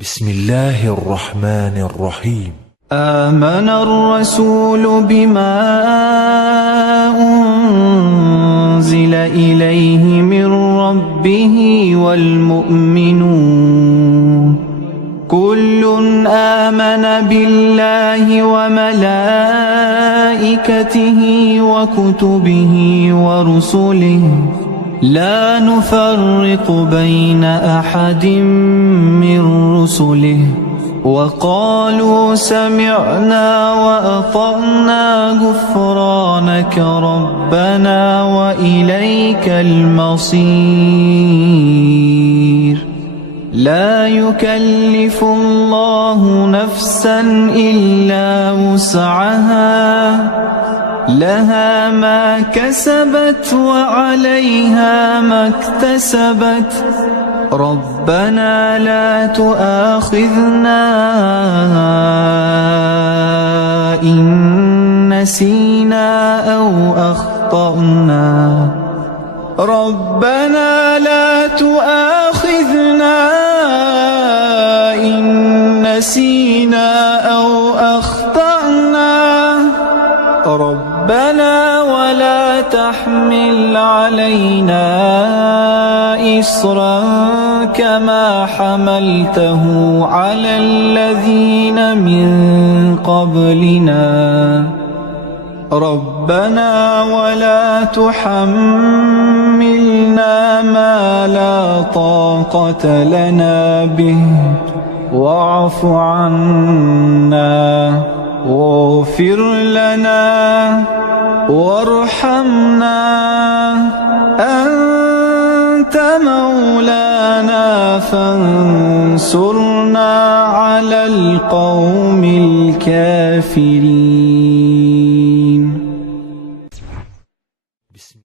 بسم الله الرحمن الرحيم. آمن الرسول بما أنزل إليه من ربه والمؤمنون كل آمن بالله وملائكته وكتبه ورسله لا نفرق بين أحد من رسله وقالوا سمعنا وأطعنا غفرانك ربنا وإليك المصير. لا يكلف الله نفسا إلا وسعها لها ما كسبت وعليها ما اكتسبت ربنا لا تؤاخذنا إن نسينا أو أخطأنا ربنا لا تؤاخذنا إن نسينا أو أخطأنا ربنا ولا تحمل علينا إصرا كما حملته على الذين من قبلنا ربنا ولا تحملنا ما لا طاقة لنا به واعف عنا واغفر لنا وارحمنا أنت مولانا فانصرنا على القوم الكافرين.